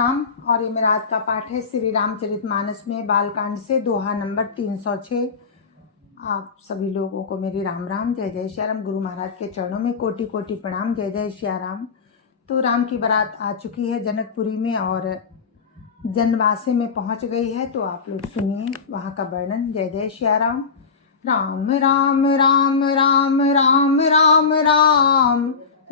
राम। और ये मेरा आज का पाठ है श्री रामचरितमानस में बालकांड से दोहा नंबर 306। आप सभी लोगों को मेरी राम राम, जय जय श्री राम। गुरु महाराज के चरणों में कोटि कोटि प्रणाम, जय जय श्री राम। तो राम की बारात आ चुकी है जनकपुरी में और जनवासे में पहुंच गई है। तो आप लोग सुनिए वहाँ का वर्णन। जय जय श्री राम। राम राम राम राम राम राम राम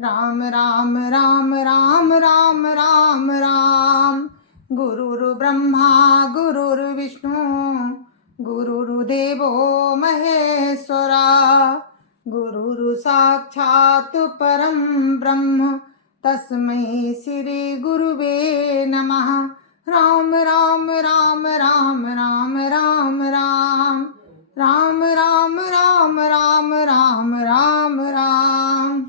राम राम राम राम राम राम राम। गुरुर् ब्रह्मा गुरुर्विष्णु गुरुर्देवो महेश्वरा, गुरुर् साक्षात् परं ब्रह्म तस्मै श्री गुरुवे नमः। राम राम राम राम राम राम राम राम राम राम राम राम राम राम।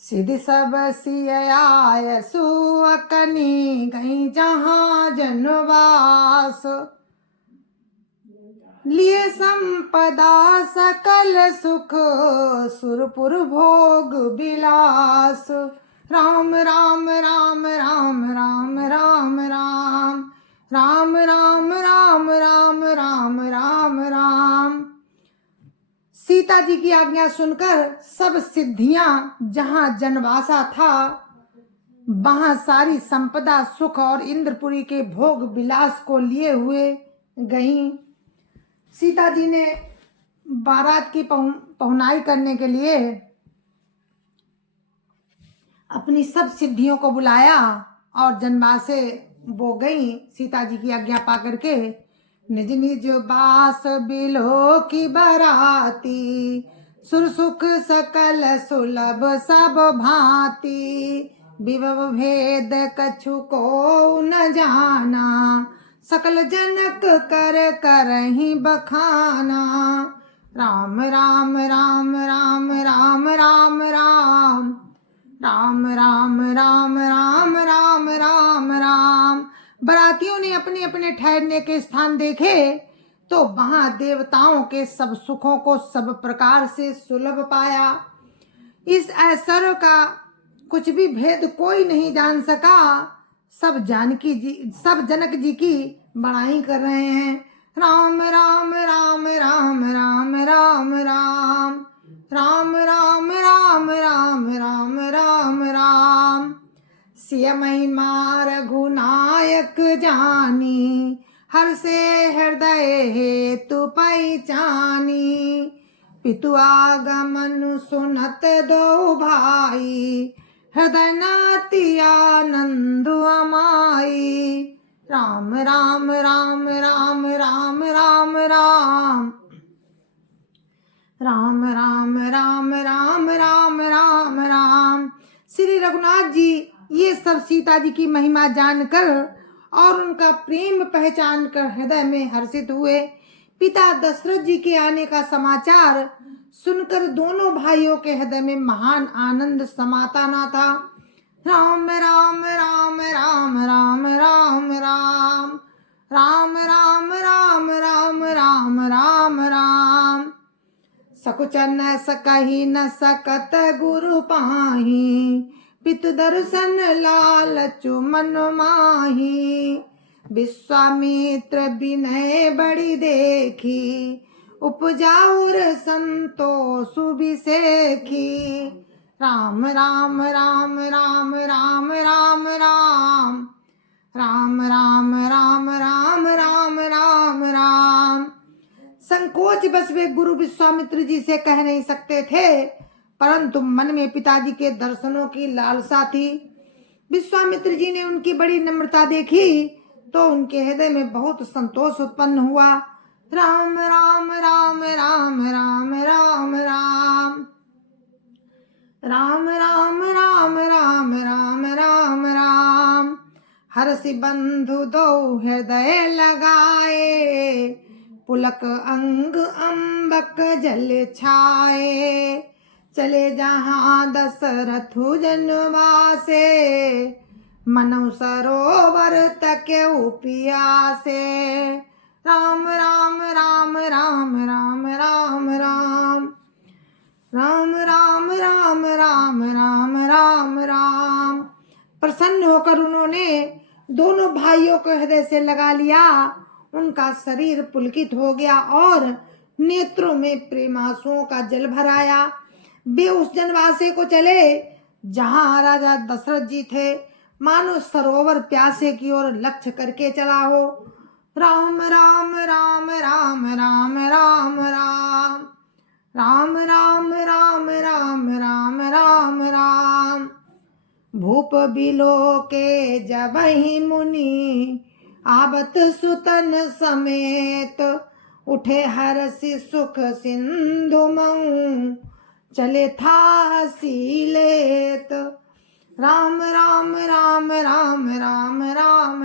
सिद्धि सब सियाय सुअकनी गई जहाँ जनवास, लिए संपदा सकल सुख सुरपुर भोग विलास। राम राम राम राम राम राम राम राम राम राम राम राम राम राम। सीता जी की आज्ञा सुनकर सब सिद्धियां जहां जनवासा था वहां सारी संपदा सुख और इंद्रपुरी के भोग विलास को लिए हुए गईं। सीता जी ने बारात की पहुनाई करने के लिए अपनी सब सिद्धियों को बुलाया और जनवासे वो गई सीता जी की आज्ञा पा करके। निज निज बास बिलो की बराती, सुर सुख सकल सुलभ सब भांति। विभव भेद कछु को न जाना, सकल जनक कर करहि बखाना। राम राम राम राम राम राम राम राम राम राम राम राम राम राम। बरातियों ने अपने अपने ठहरने के स्थान देखे तो वहां देवताओं के सब सुखों को सब प्रकार से सुलभ पाया। इस ऐश्वर्य का कुछ भी भेद कोई नहीं जान सका। सब जनक जी की बड़ाई कर रहे हैं। राम राम राम राम राम राम राम राम राम राम राम राम राम राम। सिय महिमा रघुनायक जानी, हर से हृदय हेतु पहचानी। पितु आगमन सुनत दो भाई, हृदय नाति आनंद अमाई। राम राम राम राम राम राम राम राम राम राम राम राम राम राम। श्री रघुनाथ जी ये सब सीता जी की महिमा जानकर और उनका प्रेम पहचान कर हृदय में हर्षित हुए। पिता दशरथ जी के आने का समाचार सुनकर दोनों भाइयों के हृदय में महान आनंद समाता ना था। राम राम राम राम राम राम राम राम राम राम राम राम राम राम। सकुच न सकहि न सकत गुरु पाही, पितु दर्शन लालचु मन माही। विश्वामित्र विनय बड़ी देखी, उपजाउर संतोष बिसेखी। राम राम राम राम राम राम राम राम राम राम राम राम राम राम। संकोच बस वे गुरु विश्वामित्र जी से कह नहीं सकते थे, परंतु मन में पिताजी के दर्शनों की लालसा थी। विश्वामित्र जी ने उनकी बड़ी नम्रता देखी तो उनके हृदय में बहुत संतोष उत्पन्न हुआ। राम राम राम राम राम राम राम राम राम राम राम राम राम राम। हर्षि बंधु दो हृदय लगाए, पुलक अंग अम्बक जल छाए। चले जहाँ दशरथ जनवासे, मनौ सरोवर तक पियासे। राम राम राम राम राम राम राम राम राम राम राम राम राम राम। प्रसन्न होकर उन्होंने दोनों भाइयों को हृदय से लगा लिया। उनका शरीर पुलकित हो गया और नेत्रों में प्रेमांसुओं का जल भर आया। वे उस जनवासे को चले जहां राजा दशरथ जी थे, मानो सरोवर प्यासे की ओर लक्ष्य करके चला हो। राम राम राम राम राम राम राम राम राम राम राम राम राम राम। भूप बिलो के जबहि मुनि आवत सुतन समेत, उठे हरसि सुख सिंधु मऊ चले था सीलेत। राम राम राम राम राम राम राम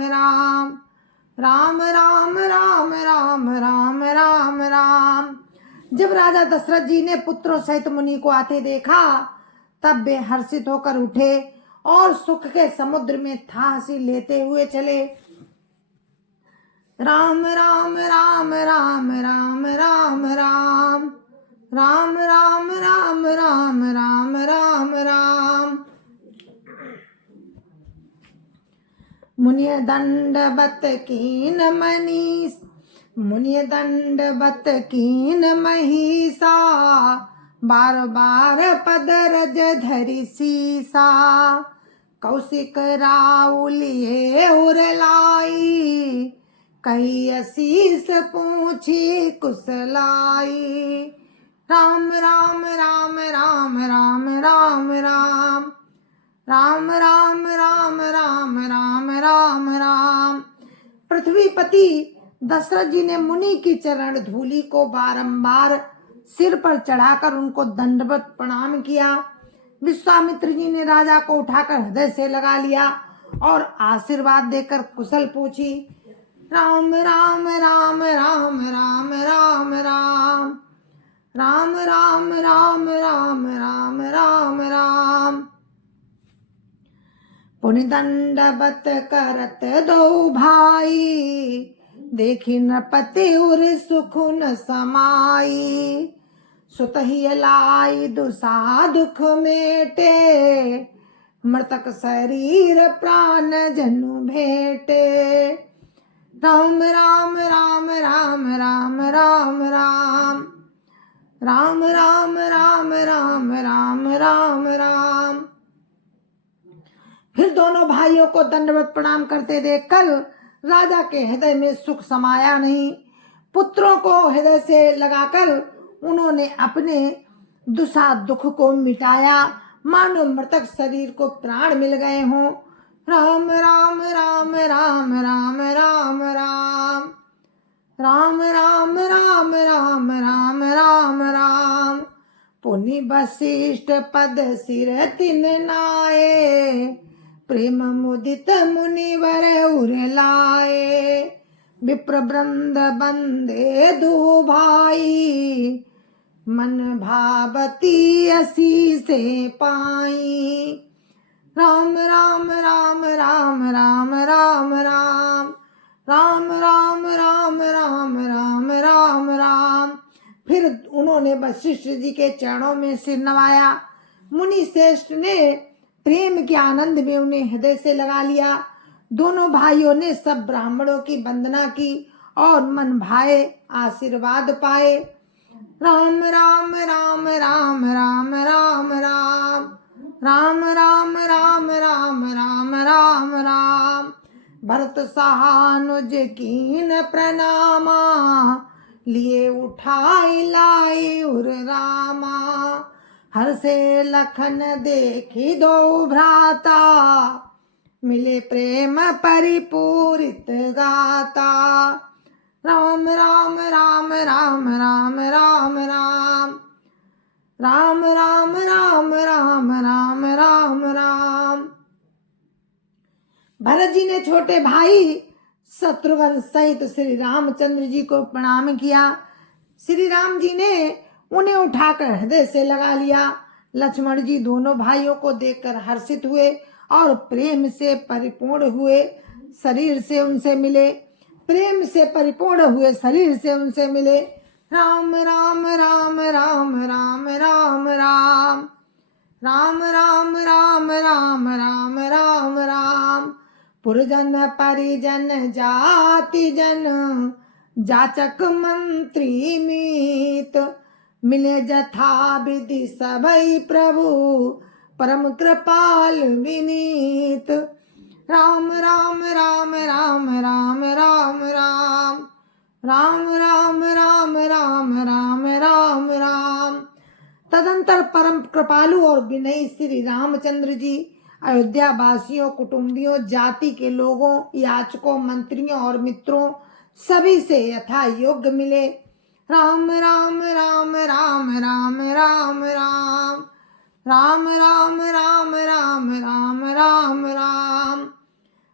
राम राम राम राम राम राम राम। जब राजा दशरथ जी ने पुत्रों सहित मुनि को आते देखा, तब वे हर्षित होकर उठे और सुख के समुद्र में थाहसी लेते हुए चले। राम राम राम राम राम राम राम राम राम राम राम राम राम राम। मुनिय दंडवत कीन मनीष, मुनिय दंडवत कीन महिषा, बार बार पदरज धरि सीसा। कौशिक राउलिए उरलाई, कही असीस पूछी कुशलाई। राम राम राम राम राम राम राम राम राम राम राम राम राम राम। पृथ्वीपति दशरथ जी ने मुनि की चरण धूलि को बारंबार सिर पर चढ़ाकर उनको दंडवत प्रणाम किया। विश्वामित्र जी ने राजा को उठाकर हृदय से लगा लिया और आशीर्वाद देकर कुशल पूछी। राम राम राम राम राम राम राम राम राम राम राम राम राम राम। पुनि दंडवत करत दो भाई, देखी नृपति उर सुख न समाई। सुतहि लाई दुसा दुख मेटे, मृतक शरीर प्राण जनु भेटे। राम राम राम राम राम राम राम राम राम राम राम राम राम राम। फिर दोनों भाइयों को दंडवत प्रणाम करते देखकर राजा के हृदय में सुख समाया नहीं। पुत्रों को हृदय से लगाकर उन्होंने अपने दुसा दुख को मिटाया, मानो मृतक शरीर को प्राण मिल गए हों। राम राम राम राम राम राम राम राम राम राम राम राम राम राम। पुनि वशिष्ठ पद सिर तिन नाये, प्रेम मुदित मुनिवर उर लाए। विप्र वृंद बंदे दो भाई, मन भावती असी से पाई। राम राम राम राम राम राम राम राम राम राम राम राम राम राम। फिर उन्होंने वशिष्ठ जी के चरणों में सिर नवाया। मुनि श्रेष्ठ ने प्रेम के आनंद में उन्हें हृदय से लगा लिया। दोनों भाइयों ने सब ब्राह्मणों की वंदना की और मन भाए आशीर्वाद पाए। राम राम राम राम राम राम राम राम राम राम राम राम राम राम। भरत सहानुज कीन प्रणामा, लिए उठाई लाई उर रामा। हर से लखन देखी दो भ्राता, मिले प्रेम परिपूरित गाता। राम राम राम राम राम राम राम राम राम राम राम राम राम राम। भरत जी ने छोटे भाई शत्रुघ्न सहित श्री रामचंद्र जी को प्रणाम किया। श्री राम जी ने उन्हें उठाकर हृदय से लगा लिया। लक्ष्मण जी दोनों भाइयों को देखकर हर्षित हुए और प्रेम से परिपूर्ण हुए शरीर से उनसे मिले। प्रेम से परिपूर्ण हुए शरीर से उनसे मिले। राम राम राम राम राम राम राम राम राम राम राम राम राम राम। पुरजन परिजन जाति जन जाचक मंत्री मीत, मिले जथा विधि सबई प्रभु परम कृपाल विनीत। राम राम राम राम राम राम राम राम राम राम राम राम राम राम। तदंतर परम कृपालु और विनयी श्री रामचंद्र जी अयोध्या वासियों, कुटुंबियों, जाति के लोगों, याचकों, मंत्रियों और मित्रों सभी से यथा योग्य मिले। राम राम राम राम राम राम राम राम राम राम राम राम राम राम।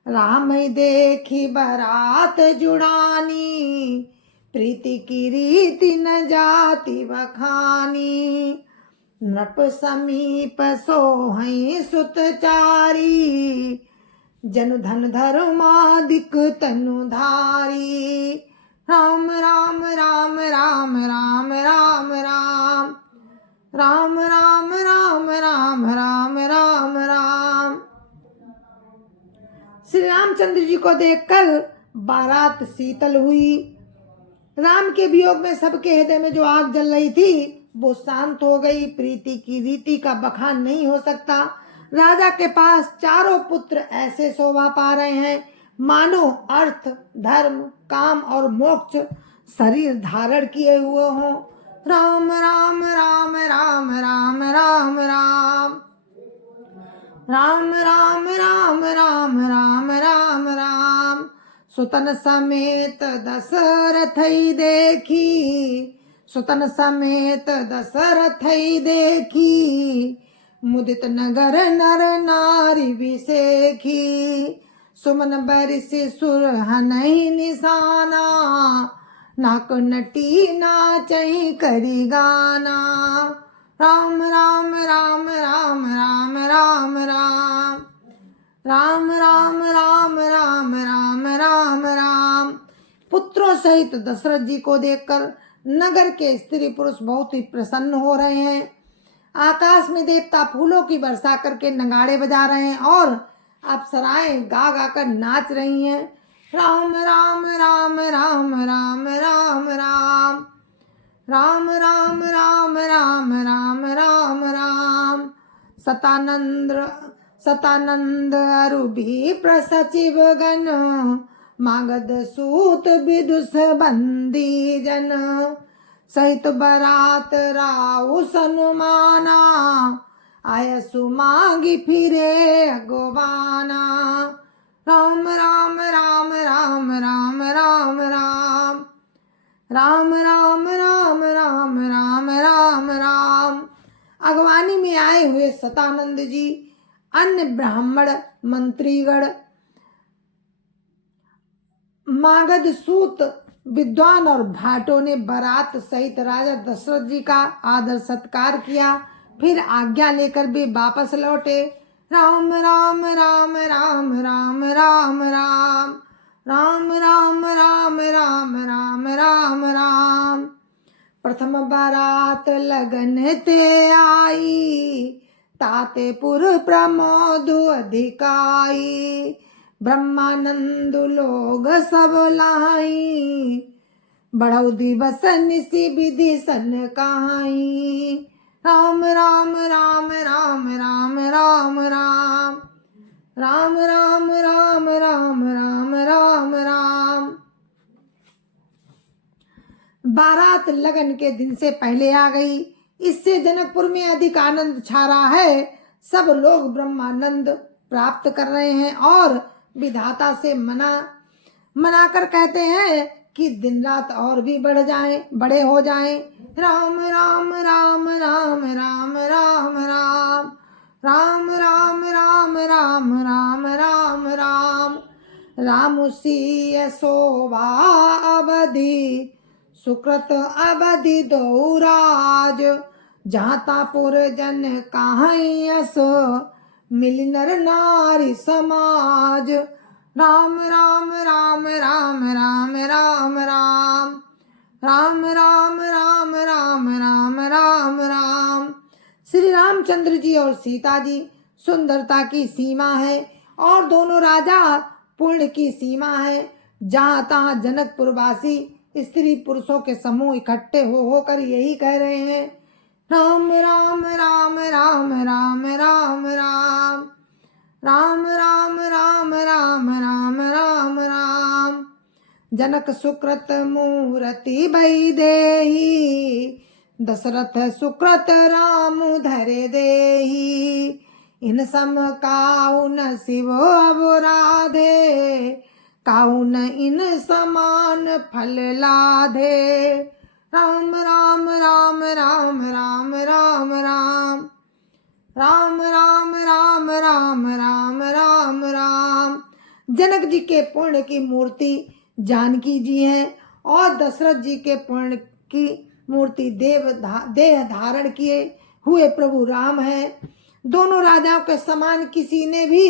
राम देखी बरात जुड़ानी, प्रीति की रीति न जाति बखानी। नृप समीप सोहै सुतचारी, जन धन धर्मादिक तनुधारी। राम राम राम राम राम राम राम राम राम राम राम राम राम राम। श्री रामचंद्र जी को देखकर बारात शीतल हुई। राम के वियोग में सबके हृदय में जो आग जल रही थी वो शांत हो गई। प्रीति की रीति का बखान नहीं हो सकता। राजा के पास चारों पुत्र ऐसे शोभा पा रहे हैं मानो अर्थ, धर्म, काम और मोक्ष शरीर धारण किए हुए हों। राम राम राम राम राम राम राम राम राम राम राम राम राम राम। सुतन समेत दशरथई देखी, सुतन समेत दशरथई देखी। मुदित नगर नर नारी विसेखी, सुमन बरिसि सुरहनहि निशाना। नाक नटी नाचहि करी गाना। राम राम राम राम राम राम राम राम राम राम राम राम राम राम। पुत्रों सहित दशरथ जी को देखकर नगर के स्त्री पुरुष बहुत ही प्रसन्न हो रहे हैं। आकाश में देवता फूलों की वर्षा करके नगाड़े बजा रहे हैं और अप्सराएं गा गा कर नाच रही हैं। राम राम राम राम राम राम राम राम राम राम राम राम राम राम। सतानंद अरुभी प्रसचिव गण, मागध सूत विदुष बंदी जन। सहित बरात राउ सनुमाना, आयसु मांगी फिरे अगवाना। राम राम राम राम राम राम राम राम राम राम राम राम राम राम। अगवानी में आए हुए सतानंद जी, अन्य ब्राह्मण, मंत्रीगण, मागध सूत विद्वान और भाटों ने बारात सहित राजा दशरथ जी का आदर सत्कार किया। फिर आज्ञा लेकर वे वापस लौटे। राम राम राम राम राम राम राम राम राम राम राम राम राम राम। प्रथम बारात लगन ते आई, तातेपुर प्रमोद अधिकाई। ब्रह्मानंद लोग सब लाई, बढ़ऊ दिवस निसी विधि सन काई। राम राम राम राम राम राम राम राम राम राम राम राम राम राम। बारात लगन के दिन से पहले आ गई। इससे जनकपुर में अधिक आनंद छा रहा है। सब लोग ब्रह्मानंद प्राप्त कर रहे हैं और विधाता से मना कर कहते हैं कि दिन रात और भी बढ़ जाएं, बड़े हो जाएं। राम राम राम राम राम राम राम राम राम राम राम राम राम राम। राम सिय शोभा अवधि, सुकृत अवधि दौराज। जातापुर जन कहायस, मिल नर नारी समाज। राम राम राम राम राम राम राम राम राम राम राम राम राम राम। श्री रामचंद्र जी और सीता जी सुंदरता की सीमा है और दोनों राजा पुण्य की सीमा है। जहाँ तहाँ जनकपुरवासी स्त्री पुरुषों के समूह इकट्ठे होकर यही कह रहे हैं, राम राम राम राम राम राम राम राम राम राम राम राम राम राम। जनक सुकृत मूर्ति भई देही, दशरथ सुकृत राम धरे देही। इन सम काउन शिव अवराधे, काउन इन समान फल लाधे। राम राम राम राम राम राम राम राम राम राम राम राम राम राम। जनक जी के पुण्य की मूर्ति जानकी जी है और दशरथ जी के पुण्य की मूर्ति देह धारण किए हुए प्रभु राम है। दोनों राजाओं के समान किसी ने भी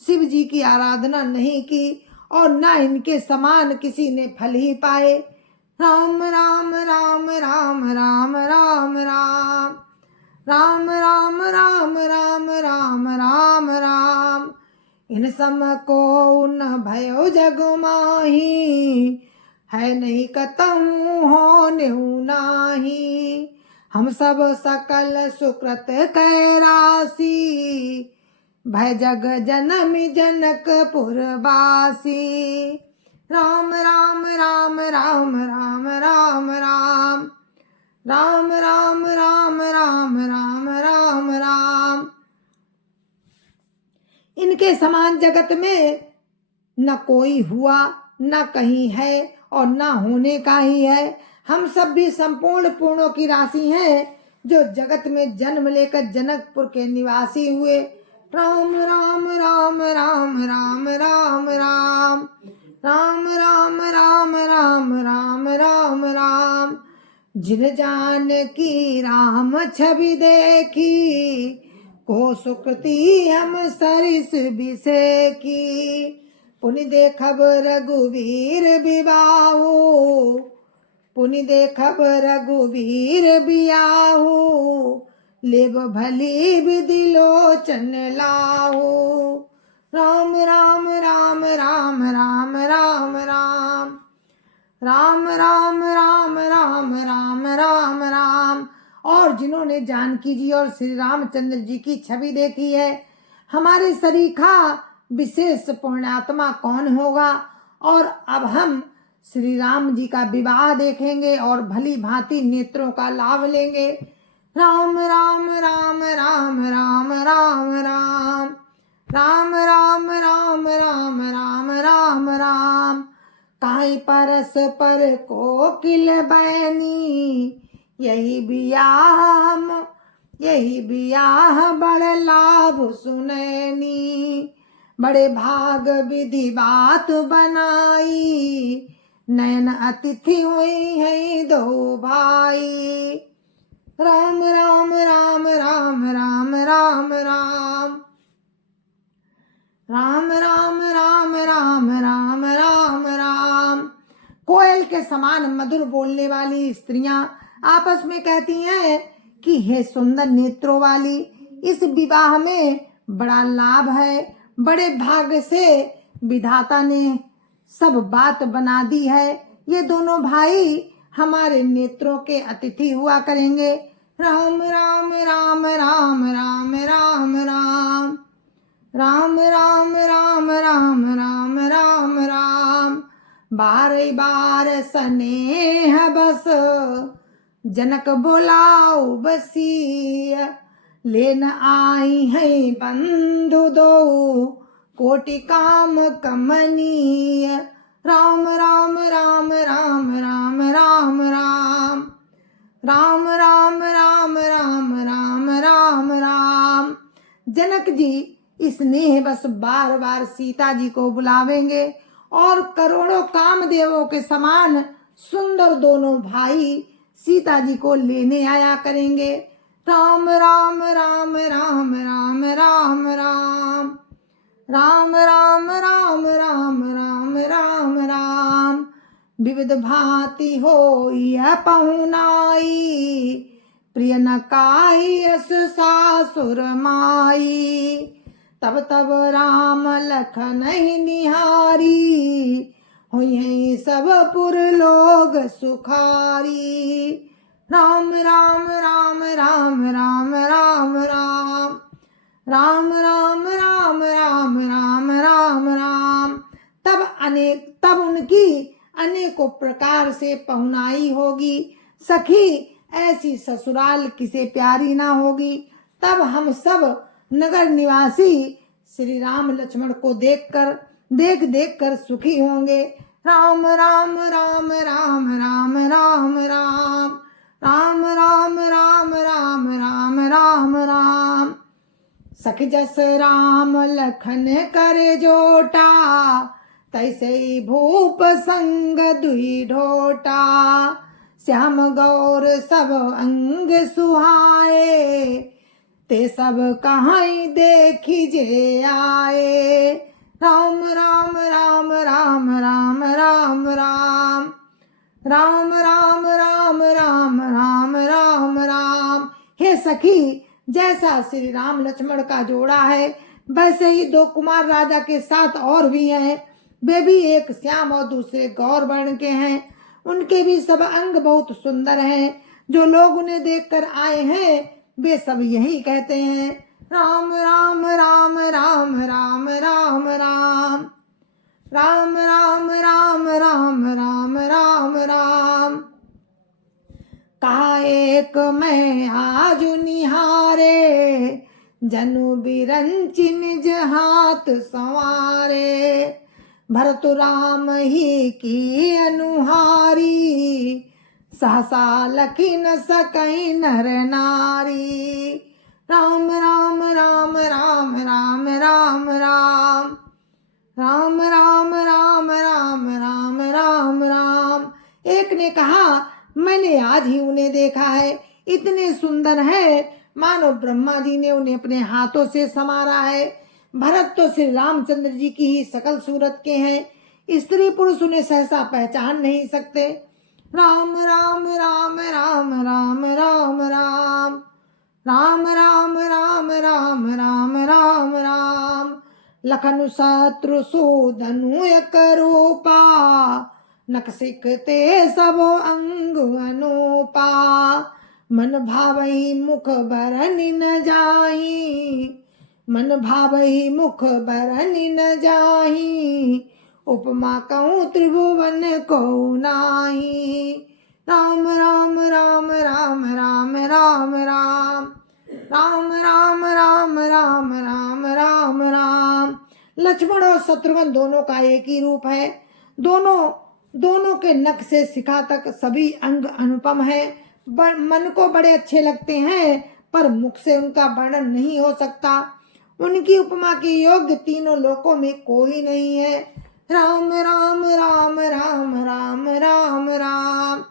शिव जी की आराधना नहीं की और न इनके समान किसी ने फल ही पाए। राम राम राम राम राम राम राम राम राम राम राम राम राम राम। इन सम को न भयो जग माही, है नहीं कतहु होने नाही। हम सब सकल सुकृत कै राशि, भय जग जनमी जनकपुर वासी। राम राम राम राम राम राम राम राम राम राम राम राम राम राम। इनके समान जगत में न कोई हुआ, न कहीं है और न होने का ही है। हम सब भी संपूर्ण पूर्णों की राशि हैं, जो जगत में जन्म लेकर जनकपुर के निवासी हुए। राम राम राम राम राम राम राम राम राम राम राम राम राम राम। जिन जान की राम छवि देखी, को सुकृति हम सरिस बिसे की। पुनि देखब रघुवीर बिबाहु, पुनि देखब रघुवीर बियाहु। लेब भली विधि लोचन लाहु। राम राम राम राम राम राम राम राम राम राम राम राम राम राम। और जिन्होंने जानकी जी और श्री रामचंद्र जी की छवि देखी है, हमारे सरीखा विशेष पुण्यात्मा कौन होगा। और अब हम श्री राम जी का विवाह देखेंगे और भली भांति नेत्रों का लाभ लेंगे। राम राम राम राम राम राम राम राम राम राम राम राम राम राम। काई परस पर कोकिल बैनी, यही बियाह बड़ लाभ सुनैनी। बड़े भाग विधि बात बनाई, नयन अतिथि हुई है दो भाई। राम राम राम राम राम राम राम राम राम राम राम राम राम राम। कोयल के समान मधुर बोलने वाली स्त्रियां आपस में कहती हैं कि हे सुंदर नेत्रों वाली, इस विवाह में बड़ा लाभ है। बड़े भाग्य से विधाता ने सब बात बना दी है। ये दोनों भाई हमारे नेत्रों के अतिथि हुआ करेंगे। राम राम राम राम राम राम राम राम राम राम राम राम राम राम। बार बार स्नेह बस, जनक बुलाओ बसिया। लेन आई है बंधु दो, कोटि काम कमनीय। राम राम राम राम राम राम राम राम राम राम राम राम राम राम। जनक जी स्नेह बस बार बार सीता जी को बुलावेंगे और करोड़ों कामदेवों के समान सुंदर दोनों भाई सीता जी को लेने आया करेंगे। राम राम राम राम राम राम राम राम राम राम राम राम राम राम। विविध भांति होई पहुनाई, प्रिय न काई अस सासुर माई। तब तब राम लखन ही निहारी, होई सब पुर लोग सुखारी। राम राम राम राम राम राम राम राम राम राम राम राम राम राम। तब उनकी अनेकों प्रकार से पहुनाई होगी, सखी ऐसी ससुराल किसे प्यारी ना होगी। तब हम सब नगर निवासी श्री राम लक्ष्मण को देख देख कर सुखी होंगे। राम राम राम राम राम राम राम राम राम राम राम राम राम राम। सखी जस राम लखन करे जोटा, तैसे ही भूप संग दुई ढोटा। श्याम गौर सब अंग सुहाए, ते सब कहाई देखी जे आए। राम राम राम राम राम राम राम राम राम राम राम राम राम राम। हे सखी, जैसा श्री राम लक्ष्मण का जोड़ा है, वैसे ही दो कुमार राजा के साथ और भी हैं। वे भी एक श्याम और दूसरे गौर वर्ण के हैं। उनके भी सब अंग बहुत सुंदर हैं। जो लोग उन्हें देखकर आए हैं, वे सब यही कहते हैं, राम राम राम राम राम राम राम राम राम राम राम राम राम राम। कहा एक मैं आज निहारे, जनु बिरंचि निज हाथ संवारे। भरत राम ही की अनुहारी, सहसा लखी न सकई नर नारी। राम राम राम राम राम राम राम राम राम राम राम राम राम राम। एक ने कहा, मैंने आज ही उन्हें देखा है, इतने सुंदर है मानो ब्रह्मा जी ने उन्हें अपने हाथों से संवारा है। भरत तो श्री रामचंद्र जी की ही सकल सूरत के हैं। स्त्री पुरुष उन्हें सहसा पहचान नहीं सकते। राम राम राम राम राम राम राम राम राम राम राम राम राम राम। लखन शत्रु सूदनु एक रूपा, नखसिखते सब अंग अनूपा। मन भावई मुख बरनि न जाही, मन भावई मुख बरनि न जाही। उपमा कहूँ त्रिभुवन को नाही। राम राम राम राम राम राम राम राम राम राम राम राम राम राम। लक्ष्मण और शत्रुघ्न दोनों का एक ही रूप है। दोनों के नख से शिखा तक सभी अंग अनुपम है। मन को बड़े अच्छे लगते हैं, पर मुख से उनका वर्णन नहीं हो सकता। उनकी उपमा के योग्य तीनों लोकों में कोई नहीं है। राम राम राम राम राम राम राम राम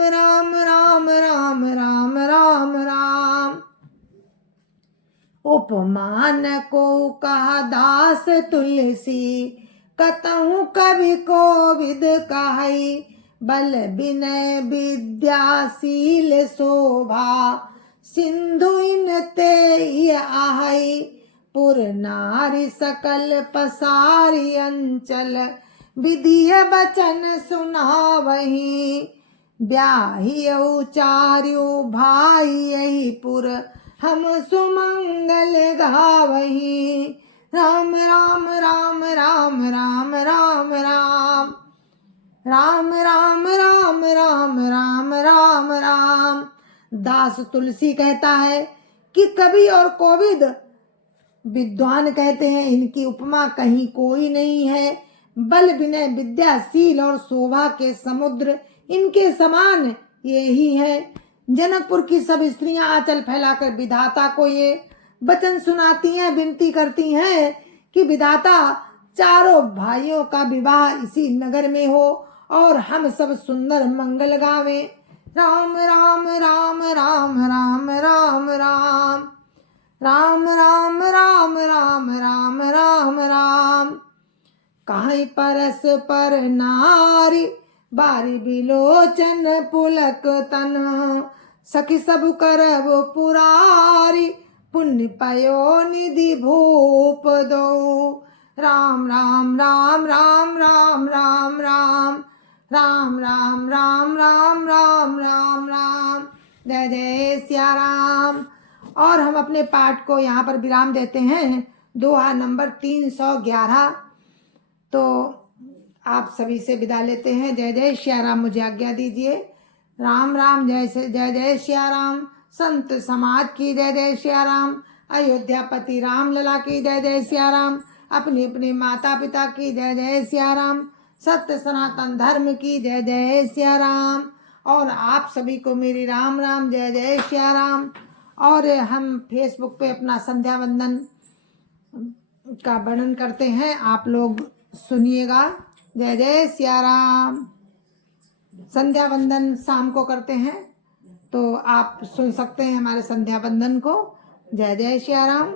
राम राम राम राम राम राम। उपमान को कहा दास तुलसी, कतहु कवि कोविद कहई। बल विनय विद्याशील शोभा, सिंधु इन ते आहई। पुर नारी सकल पसारी अंचल, विधिय बचन सुनावही। ब्याहियौ चार्यो भाई यही पुर, हम सुमंगल गावही। राम राम राम राम राम राम राम राम राम राम राम राम राम राम। दास तुलसी कहता है कि कवि और कोविद विद्वान कहते हैं, इनकी उपमा कहीं कोई नहीं है। बल विनय विद्याशील और शोभा के समुद्र इनके समान ये ही है। जनकपुर की सब स्त्रियां आंचल फैलाकर विधाता को ये वचन सुनाती हैं, विनती करती हैं कि विधाता चारों भाइयों का विवाह इसी नगर में हो और हम सब सुंदर मंगल गावें। राम राम राम राम राम राम राम राम राम राम राम राम राम राम। कहीं परस पर नारी, बारी बिलोचन पुलक तन। सखी सब करब पुरारी, पुण्य पयो निधि भूप दो। राम राम राम राम राम राम राम राम राम राम राम राम राम राम। जय जय सिया राम। और हम अपने पाठ को यहाँ पर विराम देते हैं दोहा नंबर 311। तो आप सभी से विदा लेते हैं। जय जय सिया राम। मुझे आज्ञा दीजिए। राम राम। जय जय सिया राम। संत समाज की जय जय सिया राम। अयोध्यापति राम लला की जय जय सिया राम। अपने अपने माता पिता की जय जय सिया राम। सत्य सनातन धर्म की जय जय सिया राम। और आप सभी को मेरी राम राम जय जय सिया राम। और हम फेसबुक पे अपना संध्या वंदन का वर्णन करते हैं, आप लोग सुनिएगा। जय जय सिया राम। संध्या वंदन शाम को करते हैं, तो आप सुन सकते हैं हमारे संध्या वंदन को। जय जय सिया राम।